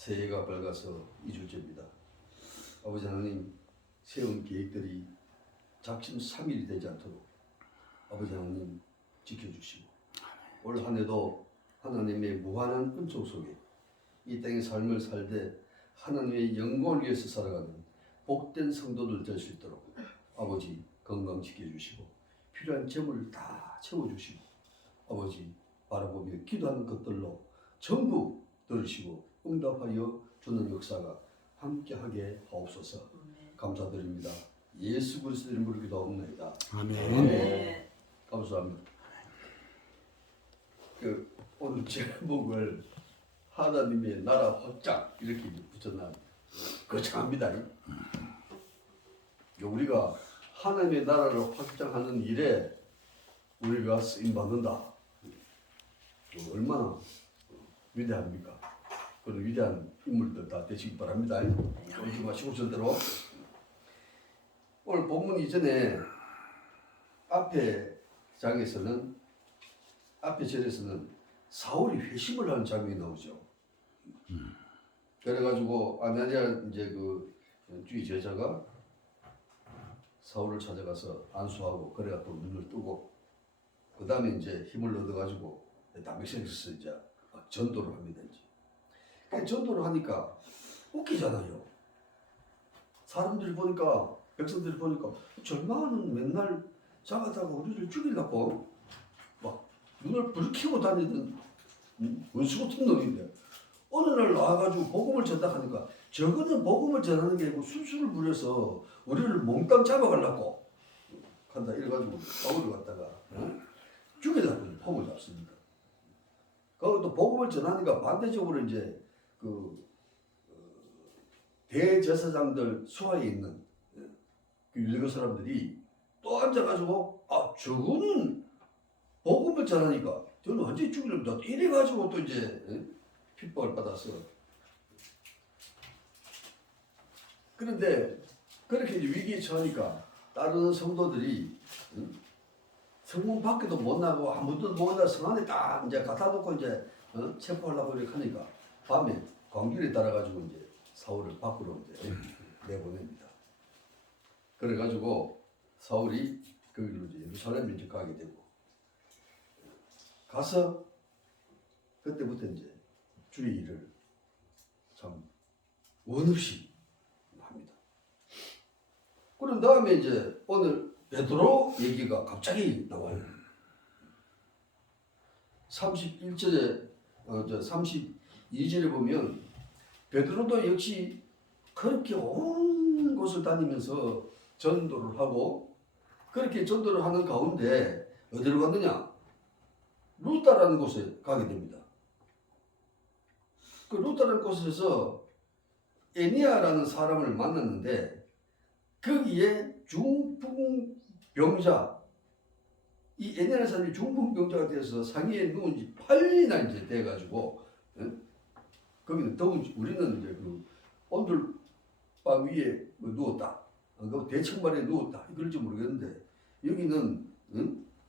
새해가 밝아서 2주째입니다. 아버지 하나님, 세운 계획들이 작심삼일이 되지 않도록 아버지 하나님 지켜주시고, 올 한 해도 하나님의 무한한 은총 속에 이 땅의 삶을 살되 하나님의 영광을 위해서 살아가는 복된 성도들 될 수 있도록 아버지 건강 지켜주시고, 필요한 재물을 다 채워주시고, 아버지 바라보며 기도하는 것들로 전부 들으시고 응답하여 주는 역사가 함께하게 하옵소서. 감사드립니다. 예수 그리스도 이름으로 기도하옵나이다. 아멘. 감사합니다. 오늘 제목을 하나님의 나라 확장 이렇게 붙여놨. 거창합니다. 우리가 하나님의 나라를 확장하는 일에 우리가 쓰임 받는다. 얼마나 위대합니까? 그런 위대한 인물들 다 되시기 바랍니다. 오늘 마시고 절대로 오늘 본문 이전에 앞에 장에서는 앞에 절에서는 사울이 회심을 하는 장면이 나오죠. 그래가지고 아나니아 이제 그 주의 제자가 사울을 찾아가서 안수하고 그래가 또 눈을 뜨고 그 다음에 이제 힘을 얻어가지고 다메섹에서 이제 전도를 합니다. 이제 전도를 하니까 웃기잖아요. 사람들이 보니까 백성들이 보니까 절망하는 맨날 잡아다가 우리를 죽이려고 막 눈을 부르키고 다니던 원수 같은 놈인데 어느 날 나와가지고 복음을 전다 하니까 저거는 복음을 전하는 게 아니고 술수를 부려서 우리를 몽땅 잡아가려고 한다 이래가지고 사울을 갖다가 죽이려고 폼을 잡습니다. 그것도 복음을 전하니까 반대적으로 이제 그 대제사장들 수하에 있는 그 율법 사람들이 또 앉아가지고 저거는 복음을 전하니까 저는 완전히 죽이려다 이래가지고 또 이제 핍박을 받았어. 그런데 그렇게 이제 위기에 처하니까 다른 성도들이 성문 밖에도 못 나고 아무도 못 나고 성 안에 딱 이제 갖다 놓고 이제 체포하려고 이렇게 하니까 밤에 광길에 따라가지고 이제 사울을 밖으로 이제 내보냅니다. 그래가지고 사울이 거기로 이제 예루살렘에 이제 가게 되고 가서 그때부터 이제 주의 일을 참 원없이 합니다. 그런 다음에 이제 오늘 베드로 얘기가 갑자기 나와요. 31절에 32절에 보면 베드로도 역시 그렇게 온 곳을 다니면서 전도를 하고 그렇게 전도를 하는 가운데 어디로 갔느냐? 루다라는 곳에 가게 됩니다. 그 루다라는 곳에서 에니아라는 사람을 만났는데 거기에 중풍병자 이 에니아라는 사람이 중풍병자가 되어서 상의에 누운 지 8일이나 이제 돼가지고 거기는 더운 우리는 이제 그 온돌방 위에 누웠다. 그 대청발에 누웠다. 그럴지 모르겠는데 여기는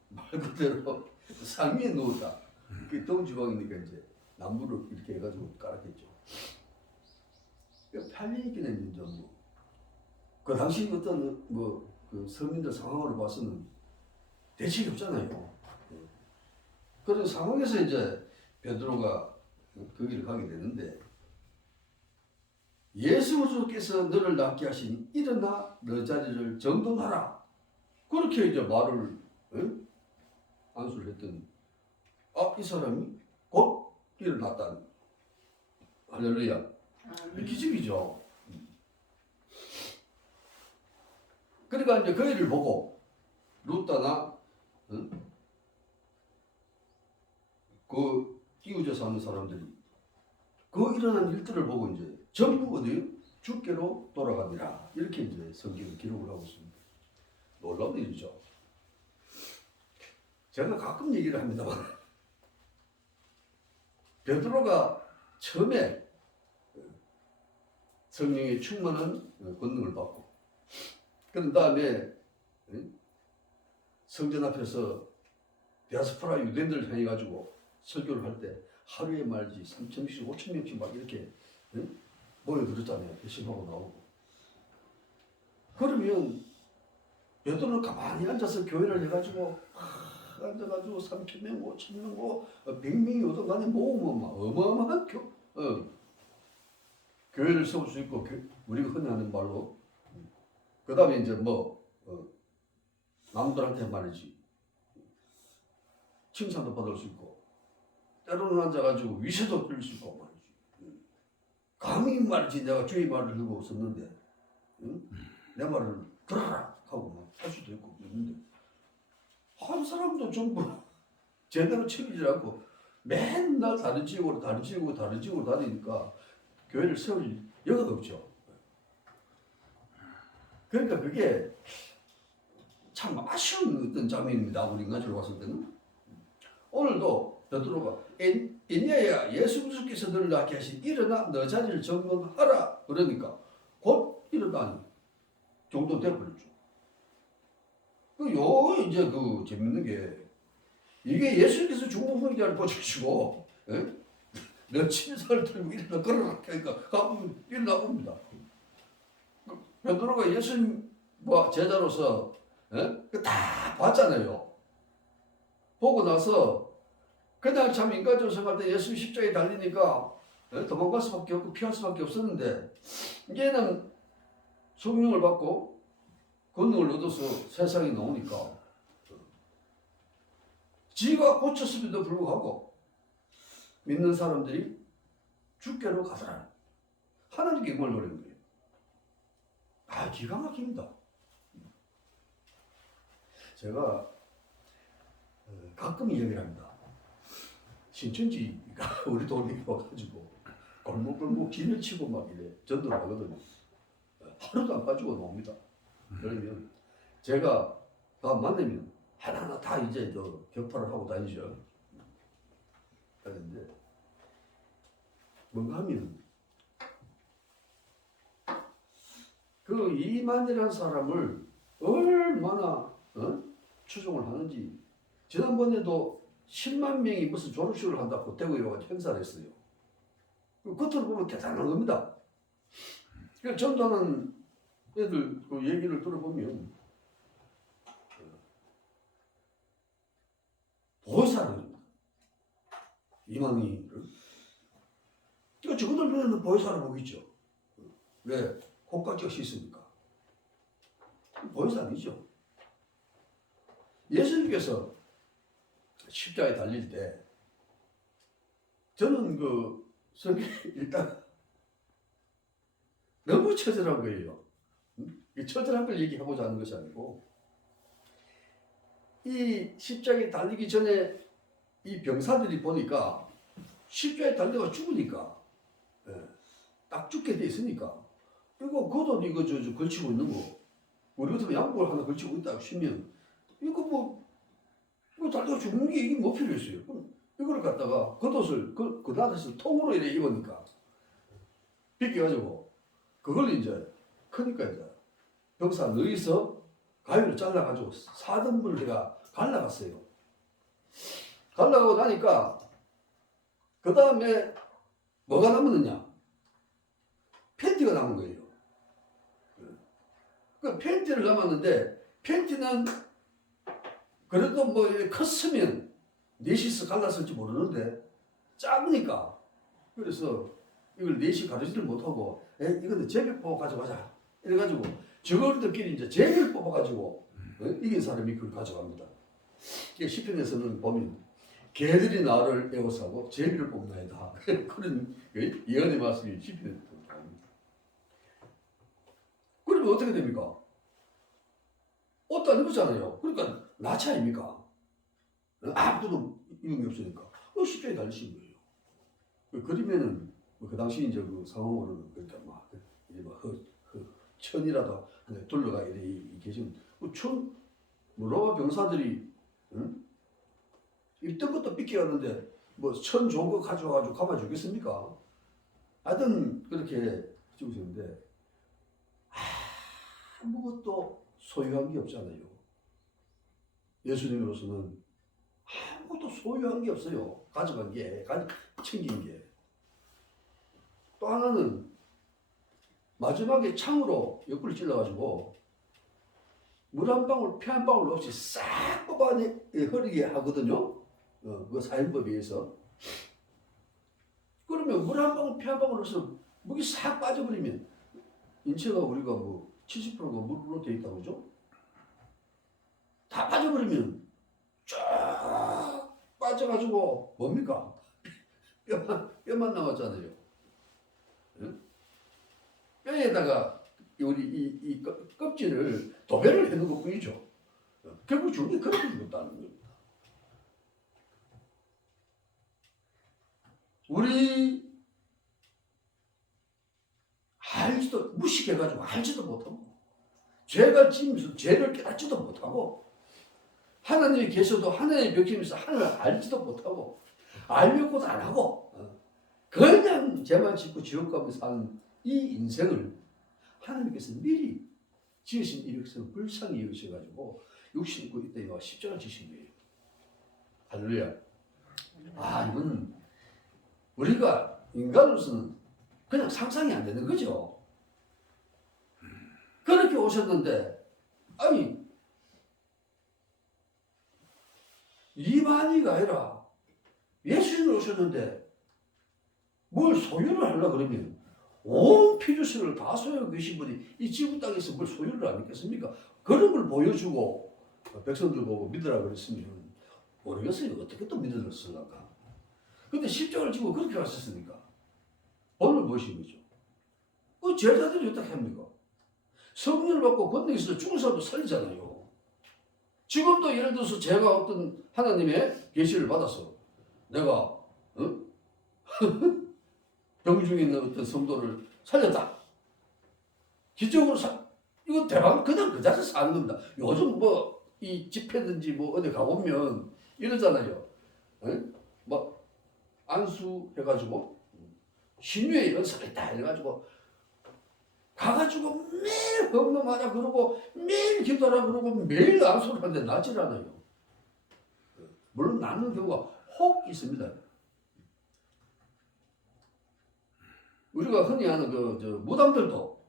말 그대로 상위에 누웠다. 그 더운 지방이니까 이제 나무를 이렇게 해가지고 깔았겠죠. 8년이나 있는 정도. 그 당시 어떤 그 서민들 상황으로 봐서는 대책이 없잖아요. 그런 상황에서 이제 베드로가 거기를 가게 되는데 예수 그리스도께서 너를 낫게 하시니 일어나 너 자리를 정돈하라. 그렇게 이제 말을 안수를 했더니 이 사람이 곧 일어났다는 할렐루야. 기적이죠. 그러니까 이제 그 일을 보고 루다나 그 이웃에 사는 사람들이 그 일어난 일들을 보고 이제 전부 어디 주께로 돌아가니라 이렇게 이제 성경을 기록을 하고 있습니다. 놀라운 일이죠. 제가 가끔 얘기를 합니다만 베드로가 처음에 성령의 충만한 권능을 받고 그런 다음에 성전 앞에서 디아스포라 유대인들을 향해 가지고 설교를 할 때 하루에 말지 3,000명씩 5,000명씩 막 이렇게 보여드렸잖아요. 회심하고 나오고. 그러면 베드로는 가만히 앉아서 교회를 해가지고 앉아가지고 3,000명, 5,000명, 100명이 오든 간에 모으면 막 어마어마한 교회를 세울 수 있고, 우리가 흔히 하는 말로 그 다음에 이제 남들한테 말이지 칭찬도 받을 수 있고, 때로는 앉아가지고 위세도 들을 수 있고 말이지. 감히 말이지 내가 주의 말을 들고 썼는데 내 말을 들어라 하고 막 할 수도 있고 그랬는데, 한 사람도 전부 제대로 챙기지 않고 맨날 다른 지역으로 다니니까 교회를 세울 여유가 없죠. 그러니까 그게 참 아쉬운 어떤 장면입니다. 우리 인간적으로 봤을 때는. 오늘도 베드로가 인야야 예수 그리스도께서 너를 낳게 하신 일어나 너 자리를 점검하라 그러니까 곧 일어나니 정도 되어버렸죠. 이제 재밌는 게 이게 예수께서 죽은 후자를 보여주시고 너 침상을 들고 일어나 걸어라 그러니까 가보면 일어나 봅니다. 베드로가 예수님과 제자로서 다 봤잖아요. 보고 나서 그냥 참 인간적으로 생각할 때 예수 십자가에 달리니까 도망갈 수밖에 없고 피할 수밖에 없었는데, 이제는 성령을 받고 권능을 얻어서 세상에 나오니까 지가 고쳤음에도 불구하고 믿는 사람들이 주께로 가더라. 하나님께 이걸 노리는 거예요. 기가 막힙니다. 제가 가끔 이야기를 합니다. 신천지가 우리 동네에 와가지고 골목골목 길을 치고 막 이래 전도를 하거든요. 하루도 안 빠지고 나옵니다. 그러면 제가 만나면 하나하나 다 이제 격파를 하고 다니죠. 그런데 뭔가 하면 그 이만이라는 사람을 얼마나 추종을 하는지, 지난번에도 10만 명이 무슨 졸업식을 한다고 대구에 와서 행사를 했어요. 겉으로 보면 대단한 겁니다. 그러니까 전도하는 애들 그 얘기를 들어보면 보혜사를 이만희를 그러니까 저거들 눈에는 보혜사를 보겠죠. 왜? 코까지가 씻으니까. 보혜사 아니죠. 예수님께서 십자가에 달릴 때 저는 성경 일단 너무 처절한 거예요. 처절한 걸 얘기하고자 하는 것이 아니고, 이 십자가에 달리기 전에 이 병사들이 보니까 십자가에 달려가 죽으니까 딱 죽게 돼 있으니까 이거 겉옷 이거 걸치고 있는 거, 우리 같으면 양복을 하나 걸치고 있다고 치면 이거 달려가 죽는 게 이게 뭐 필요했어요. 이거를 갖다가 겉옷을 그 나라에서 통으로 이렇게 입으니까 벗겨가지고 그걸 이제 크니까 이제 병사 너희서 가위를 잘라가지고 4등분을 내가 갈라갔어요. 갈라가고 나니까 그 다음에 뭐가 남았느냐? 팬티가 남은 거예요. 그 팬티를 남았는데, 팬티는 그래도 컸으면 넷이서 갈랐을지 모르는데 작으니까, 그래서 이걸 넷이 가르지를 못하고 이거는 제비 뽑아 가져가자 이래가지고 저걸들끼리 이제 제비를 뽑아가지고 이긴 사람이 그걸 가져갑니다. 시편에서는 보면 개들이 나를 에워싸고 제비를 뽑나이다 그런 예언의 말씀이 시편에 나옵니다. 그러면 어떻게 됩니까? 옷도 안 입었잖아요. 그러니까 나치 아닙니까? 아무도 입은 게 없으니까 십자가에 달리신 거예요. 그러면은 그 당시 이제 그 상황으로는 그러니까 천이라도 둘러가 이래 계신 로마 병사들이 있던 것도 삐끼었는데 천 좋은 거 가져와가지고 감아주겠습니까? 하여튼 그렇게 죽으셨는데 아무것도 소유한 게 없잖아요. 예수님으로서는 아무것도 소유한 게 없어요. 가져간 게, 챙긴 게. 또 하나는 마지막에 창으로 옆구리 찔러가지고 물 한 방울, 피 한 방울 없이 싹 뽑아내버리게 하거든요. 그 사형법에 의해서. 그러면 물 한 방울, 피 한 방울 없어 목이 싹 빠져버리면 인체가 우리가 뭐 70%가 물로 되어 있다고 그죠? 다 빠져버리면 쫙 빠져가지고 뭡니까? 뼈만 남았잖아요. 응? 뼈에다가 우리 이 껍질을 도배를 해놓은 것 뿐이죠. 결국 죽은 게 그렇게 죽었다는 겁니다. 우리 알지도 무식해가지고 알지도 못하고 죄가 지면서 죄를 깨닫지도 못하고 하나님이 계셔도 하나님의 백성이면서 하나님을 알지도 못하고 알려고도 안 하고 그냥 죄만 짓고 지옥 가면서 사는 이 인생을 하나님께서 미리 지으신 이 백성을 불쌍히 여기셔가지고 육신 입고 이 땅에 와 십자가 지신 거예요. 할렐루야. 이건 우리가 인간으로서는 그냥 상상이 안 되는 거죠. 그렇게 오셨는데 아니 이만희가 아니라 예수님이 오셨는데 뭘 소유를 하려고 그러면 온 필요성을 다 소유하고 계신 분이 이 지구 땅에서 뭘 소유를 안 했겠습니까? 그런 걸 보여주고 백성들 보고 믿으라 그랬으면 모르겠어요. 어떻게 또 믿으셨을까? 근데 십자가를 지고 그렇게 하셨으니까 오늘 무엇인 거죠? 그 제자들이 어떻게 합니까? 성령을 받고 권능에서 죽은 사람도 살리잖아요. 지금도 예를 들어서 제가 어떤 하나님의 계시를 받아서 내가 병 중에 있는 어떤 성도를 살렸다. 기적으로 이거 대박 그냥 그 자리에서 사는 겁니다. 요즘 뭐 이 집회든지 뭐 어디 가보면 이러잖아요. 뭐 안수해가지고 신유의 연설을 있다 해가지고 가가지고 매일 헌금하라 그러고 매일 기도하라 그러고 매일 안수를 하는데 낫질 않아요. 물론 낫는 경우가 혹 있습니다. 우리가 흔히 하는 무당들도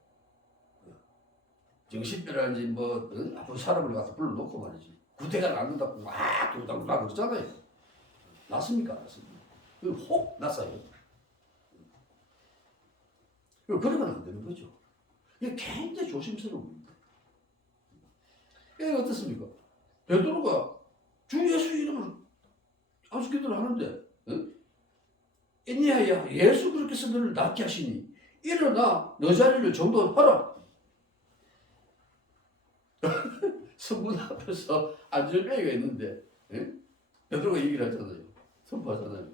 정신병이라든지 뭐 아픈 사람을 갖다 불러놓고 말이지 구태가 낫는다고 막 두당두당 그러잖아요. 낫습니까? 낫습니까? 혹 낫어요. 그러면 안 되는 거죠. 이게 굉장히 조심스러운 겁니다. 이게 어떻습니까? 베드로가 주 예수 이름으로 안수기도를 하는데 애니야야 예수 그렇게서 너를 낫게 하시니 일어나 너 자리를 정돈하라. 성문 앞에서 안절배가 있는데 베드로가 얘기를 하잖아요. 선포하잖아요.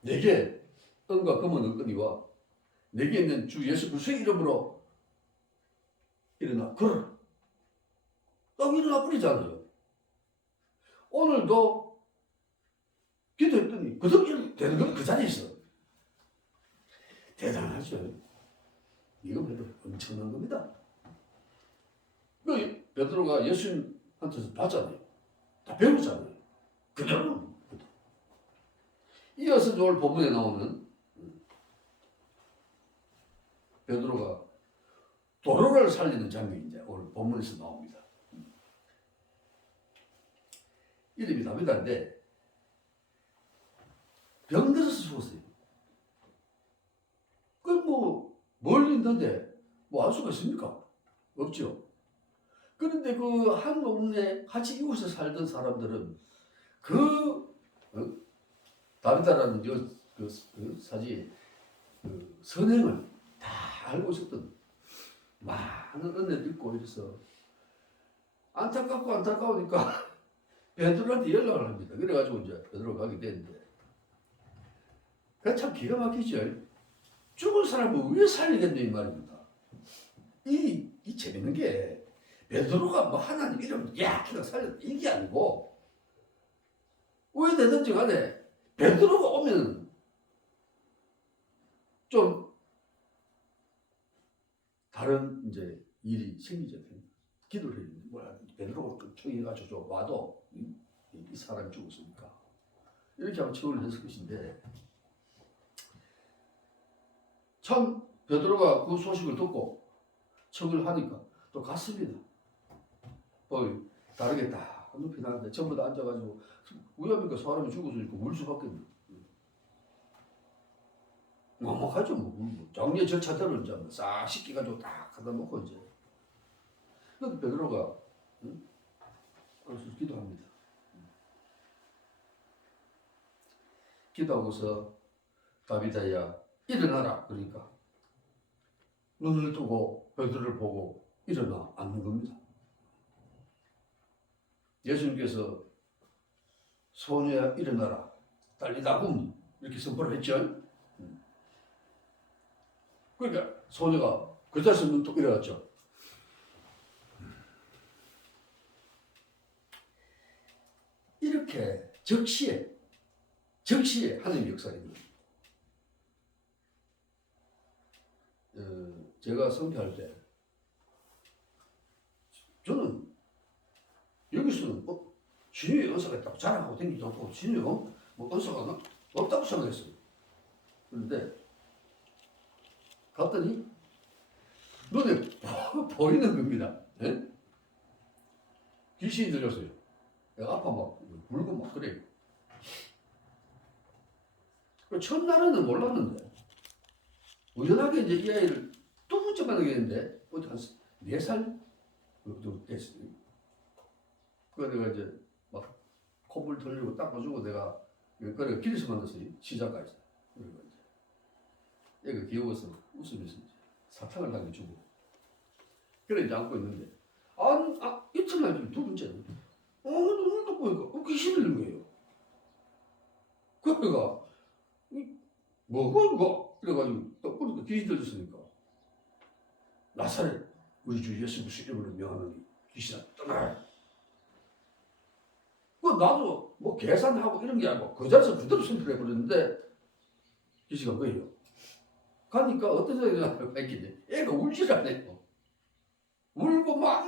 내게 은과 금은 없거니와 내게 있는 주 예수 그리스도의 이름으로 일어나 걸어라. 딱 일어나 버리잖아요. 오늘도 기도했더니 그득 되는 건 그 자리에 있어. 대단하죠. 이건 엄청난 겁니다. 베드로가 예수님한테서 봤잖아요. 다 배우잖아요. 그대로. 이어서 오늘 본문에 나오는 베드로가 도로를 살리는 장면이 이제 오늘 본문에서 나옵니다. 이름이 다비다인데 병들어서 죽었어요. 멀리 있는데 알 수가 있습니까? 없죠. 그런데 그 한 동네 같이 이웃에 살던 사람들은 다비다라는 사지 선행을 다 알고 있었던 많은 은혜도 있고 이래서 안타까우니까 베드로한테 연락을 합니다. 그래가지고 이제 베드로가 가게 되는데 참 기가 막히죠. 죽은 사람을 왜 살리겠냐 이 말입니다. 이 재밌는 게 베드로가 뭐 하나님 이름을 그냥 살렸다 이게 아니고 왜 되든지 간에 베드로가 오면 좀 다른 이제 일이 생기죠. 기도를 했는데 베드로가 청해가지고 좀 와도 이 사람이 죽었으니까 이렇게 하고 처분을 했을 것인데 참 베드로가 그 소식을 듣고 척을 하니까 또 갔습니다. 다르게 딱 높이 나는데 전부 다 앉아가지고 위험하니까 사람이 죽었으니까 물 수밖에 없네. 막막하죠. 뭐 장례 절차대로 이제 싹 씻기가지고 딱 갖다 놓고 이제 그 베드로가 그래서 기도합니다. 기도하고서 다비다야 일어나라 그러니까 눈을 뜨고 베드로를 보고 일어나 앉는 겁니다. 예수님께서 소녀야 일어나라 딸리다 굼 이렇게 선포를 했죠. 그러니까 소녀가 그 자리에서 눈 뜨고 일어났죠. 이렇게 즉시에 하나님의 역사입니다. 제가 선교할 때 저는 여기서는 신유의 은사가 있다고 자랑하고 다니기도 하고 신유의 은사가 없다고 생각했어요. 그런데 갔더니 눈에 보이는 겁니다. 예? 귀신이 들렸어요. 내가 아파 막 울고 막 그래요. 첫날에는 몰랐는데 우연하게 이제 이 아이를 두 번째 만나겠는데 어디 한 4살 정도 됐어요. 그래서 내가 이제 막 콧물 돌리고 닦아주고 내가 그래 길에서 만났어요. 시작까지. 그리고 이제 애가 귀여워서 웃으면서 이제 사탕을 당겨주고 그래 이제 안고 있는데 이튿날 두 번째는 눈을 딱 보니까 귀신이 들린 거예요. 그래가 뭐고 이거 그래가지고 딱 보니까 귀신 들렸으니까 나사렛 우리 주 예수 그리스도 이름으로 명하노니 귀신아 떠나라. 나도 뭐 계산하고 이런 게 아니고 그 자리에서 그대로 선택해 버렸는데 귀신이 간 거예요. 가니까 어떤 생각이 나겠지? 애가 울질 않아요. 울고 막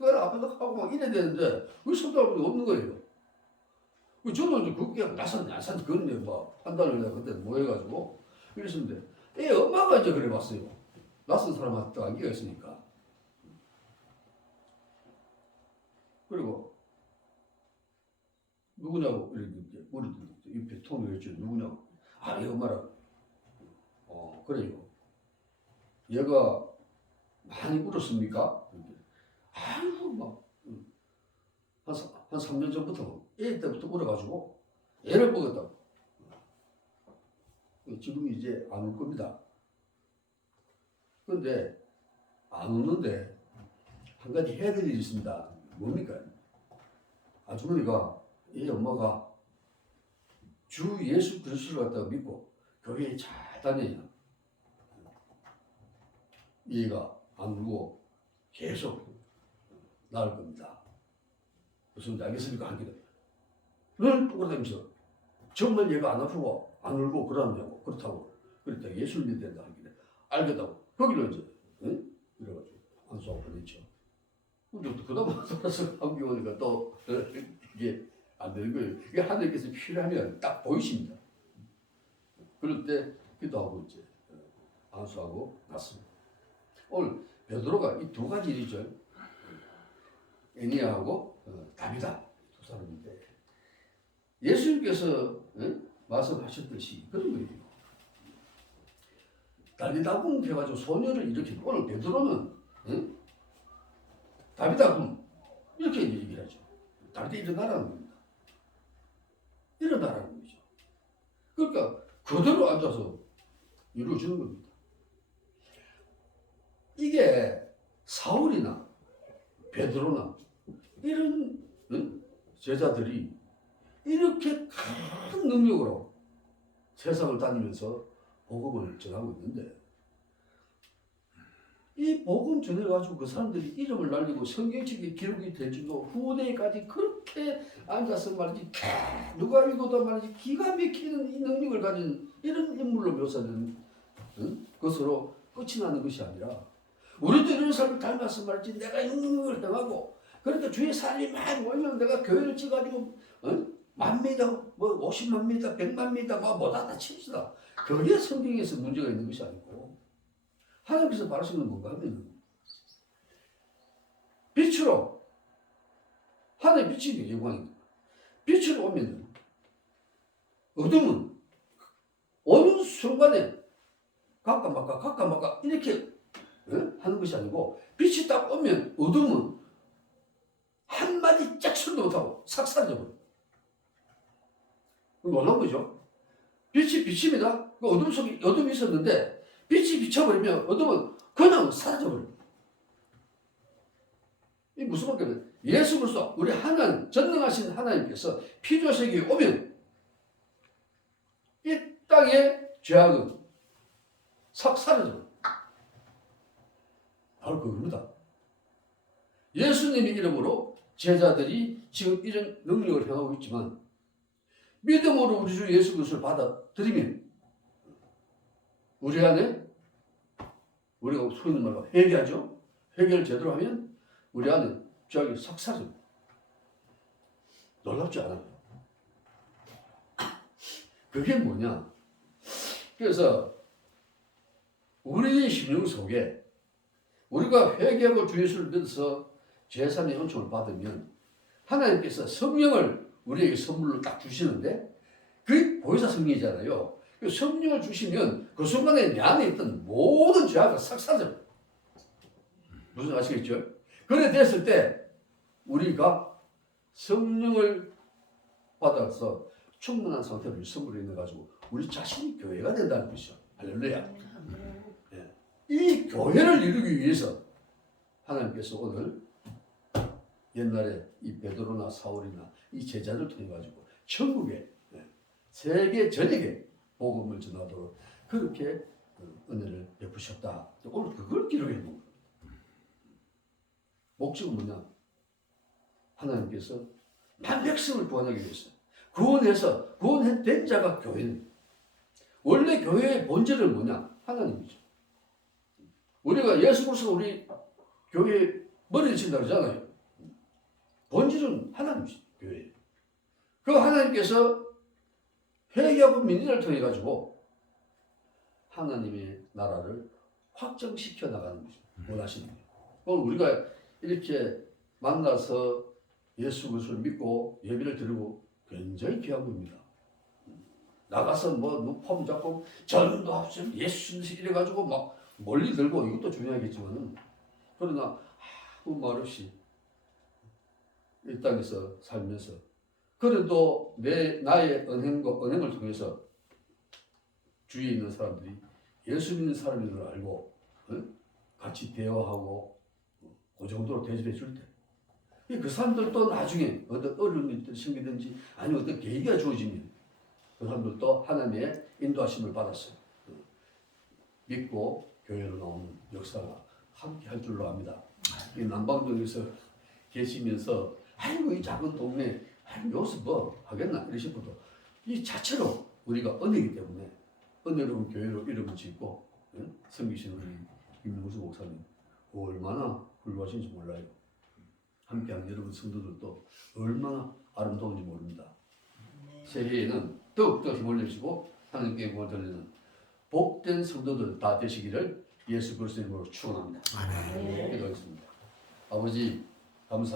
앞에서 하고 막 이래야 되는데 그 손잡이가 없는 거예요. 저는 이제 그게 나섰네 안 샀네 그런데 뭐 한 달을 내가 그때 뭐 해가지고 이랬는데 애 엄마가 이제 그래 봤어요. 낯선 사람한테 안기가 있으니까. 그리고 누구냐고 이렇게 물었더니 옆에 통을 했죠. 누구냐고. 얘 엄마라고. 그래요. 얘가 많이 울었습니까? 아이고 한 3년 전부터 애 때부터 울어가지고 애를 먹었다고. 지금 이제 안 울 겁니다. 그런데 안 우는데 한 가지 해야 될 일이 있습니다. 뭡니까? 아주머니가 이 엄마가 주 예수 그리스도를 갖다가 믿고 교회에 잘 다녀요. 얘가 안 울고 계속 나을 겁니다. 무슨 알겠습니까? 한 길에 늘 돌아다니면서 정말 얘가 안 아프고 안 울고 그러냐고 그렇다고 그랬다 예수를 믿어야 된다 한 길에 알겠다고 거기로 이제 이래가지고 안수하고 보냈죠. 근데 또 그다음 돌아서 감기 오니까 또 이게 안 되는 거예요. 이게 하나님께서 필요하면 딱 보이십니다. 그럴 때 기도하고 이제 안수하고 갔습니다. 오늘 베드로가 이 두 가지 일이죠. 애니야하고 다비다 두 사람인데 예수님께서 말씀하셨듯이 그런 거예요. 다비다 굼 해가지고 소녀를 일으키고 오늘 베드로는 다비다 굼 이렇게 얘기를 하죠. 다비다 일어나라는 겁니다. 일어나라는 거죠. 그러니까 그대로 앉아서 이루어지는 겁니다. 이게 사울이나 베드로나 이런 제자들이 이렇게 큰 능력으로 세상을 다니면서 복음을 전하고 있는데 이 복음 전해가지고 그 사람들이 이름을 날리고 성경책에 기록이 될 줄도 후대까지 그렇게 앉아서 말이지 누가 읽어도 말이지 기가 막히는 이 능력을 가진 이런 인물로 묘사되는 것으로 끝이 나는 것이 아니라 우리도 이런 사람을 닮아서 말이지 내가 이 능력을 행하고 그러니까 주의 사람이 많이 모이면 내가 교회를 찍어가지고 10,000m, 뭐 50만 미터, 100만 미터 뭐 못하다 칩시다. 그게 성경에서 문제가 있는 것이 아니고 하나님께서 바라시는 건 뭔가 하면 빛으로 하나의 빛이 영광입니다. 빛으로 오면 어둠은 어느 순간에 각각 이렇게 하는 것이 아니고 빛이 딱 오면 어둠은 한마디 짝 소리도 못하고 싹 사라져버려. 놀라운 거죠. 빛이 비칩니다. 그 어둠 속에 어둠이 있었는데 빛이 비쳐버리면 어둠은 그냥 사라져버려. 이 무슨 말이냐면 예수 그리스도 우리 하나님 전능하신 하나님께서 피조세계에 오면 이 땅의 죄악은 싹 사라져. 바로 그겁니다. 예수님의 이름으로 제자들이 지금 이런 능력을 행하고 있지만 믿음으로 우리 주 예수 그리스도를 받아들이면 우리 안에 우리가 소위 말로 회개하죠. 회개를 제대로 하면 우리 안에 죄악이 싹 사라집니다. 놀랍지 않아요? 그게 뭐냐? 그래서 우리의 심령 속에 우리가 회개하고 주 예수를 믿어서 제3의 은총을 받으면 하나님께서 성령을 우리에게 선물로 딱 주시는데 그게 보혜사 성령이잖아요. 그 성령을 주시면 그 순간에 내 안에 있던 모든 죄악을 싹 사라져요. 무슨 아시겠죠? 그래 됐을 때 우리가 성령을 받아서 충분한 상태를 선물해 내가지고 우리 자신이 교회가 된다는 것이죠. 할렐루야. 네. 이 교회를 이루기 위해서 하나님께서 오늘 옛날에 이 베드로나 사울이나 이 제자를 통해 가지고 천국에 세계 전역에 복음을 전하도록 그렇게 은혜를 베푸셨다. 오늘 그걸 기록해 놓은 거예요. 목적은 뭐냐? 하나님께서 만 백성을 구원하기 위해서 구원해서 구원된 자가 교회는 원래 교회의 본질은 뭐냐? 하나님이죠. 우리가 예수 그리스도 우리 교회 머리를 친다 그러잖아요. 본질은 하나님이죠. 교회. 그 하나님께서 회개하고 민의를 통해 가지고 하나님의 나라를 확정시켜 나가는 거죠. 원하시는 거예요. 오늘 우리가 이렇게 만나서 예수 그리스도를 믿고 예배를 드리고 굉장히 귀한 겁니다. 나가서 뭐 누폼 잡고 전도 합시고 예수 이래가지고 막 멀리 들고 이것도 중요하겠지만은 그러나 아무 말 없이 이 땅에서 살면서 그래도 나의 언행을 통해서 주위에 있는 사람들이 예수 믿는 사람인 걸 알고 같이 대화하고 그 정도로 대접해 줄 때 그 사람들도 나중에 어떤 어려운 일이 생기든지 아니면 어떤 계기가 주어지면 그 사람들도 하나님의 인도하심을 받았어요. 믿고 교회로 나오는 역사가 함께 할 줄로 압니다. 이 남방동에서 계시면서 아이고 이 작은 동네 아이고 여기서 뭐 하겠나 이러신 분도 이 자체로 우리가 은혜이기 때문에 은혜로운 교회로 이름을 짓고 섬기시는 우리 김무수 목사님 얼마나 훌륭하신지 몰라요. 함께하는 여러분 성도들도 얼마나 아름다운지 모릅니다. 새해에는 더욱더 힘을 내시고 하나님께 구원을 드리는 복된 성도들 다 되시기를 예수 그리스도 이름으로 축원합니다. 기도하겠습니다. 아버지 감사.